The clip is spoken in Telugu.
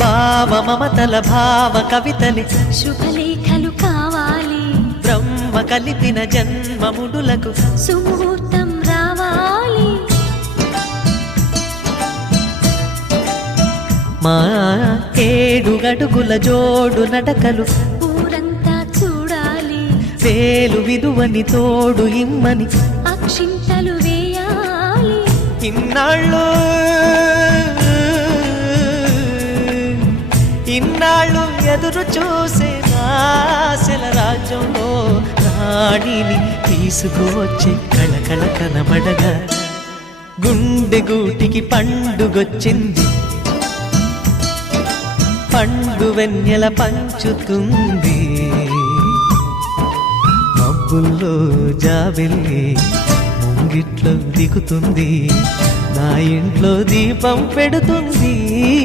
భావ మమతల భావ కవితలి శుభలేఖలు కావాలి, బ్రహ్మ కలిపిన జన్మముడులకు సుముహూర్తం రావాలి. మా 7 అడుగుల జోడు నడకలు ఊరంతా చూడాలి, వేలు విలువని తోడు ఇమ్మని అక్షింతలు వేయాలి. ఇన్నాళ్ళు ఎదురు చూసే ఆశల రాజ్యంలో రాణిని తీసుకువచ్చి కళకళ కనబడగా గుండె గూటికి పండుగొచ్చింది, పండు వెన్నెల పంచుతుంది. మబ్బుల్లో జాబిల్లి ముంగిట్లో దిగుతుంది, నా ఇంట్లో దీపం పెడుతుంది.